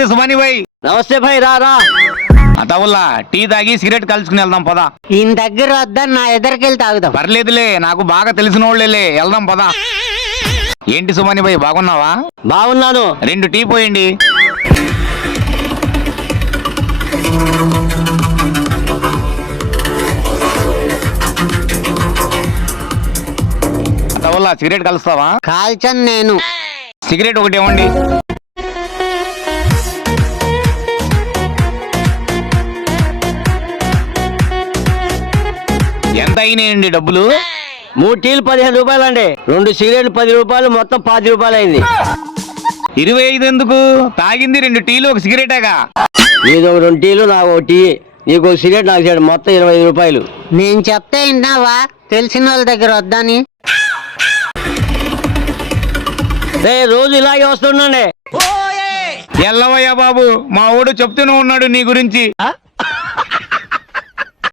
నమస్తే సుమాని భాయ్. నమస్తే భాయ్, రా రా. అతవుల్లా టీ తాగి సిగరెట్ కలుసుకుని వెళ్దాం పదా. ఈయన దగ్గర వద్దని నా ఎదురుకెళ్ళి తాగుదాం. పర్లేదులే, నాకు బాగా తెలిసిన వాళ్ళేలే, వెళ్దాం పదా. ఏంటి సుమాని భాయ్, బాగున్నావా? బాగున్నాను. 2 టీ పోయండి. అతవుల్లా సిగరెట్ కలుస్తావా? కాల్చను నేను. సిగరెట్ ఒకటి ఇవ్వండి. ఎంత అయినాయండి డబ్బులు? 3 టీలు 15 రూపాయలు అండి. 2 సిగరెట్లు 10 రూపాయలు, మొత్తం 10 రూపాయలు అయింది. 25 ఎందుకు? తాగింది 2 టీలు 1 సిగరెటేగా. నీకు 2 టీలు, నాకు 1 టీ, నీకు 1 సిగరెట్, నాకు సిగరెట్, మొత్తం 25 రూపాయలు. నేను చెప్తే విన్నావా? తెలిసిన వాళ్ళ దగ్గర వద్దని. రోజు ఇలాగే వస్తుండండి. ఎల్లవయ్యా బాబు, మా ఊడు చెప్తూనే ఉన్నాడు నీ గురించి.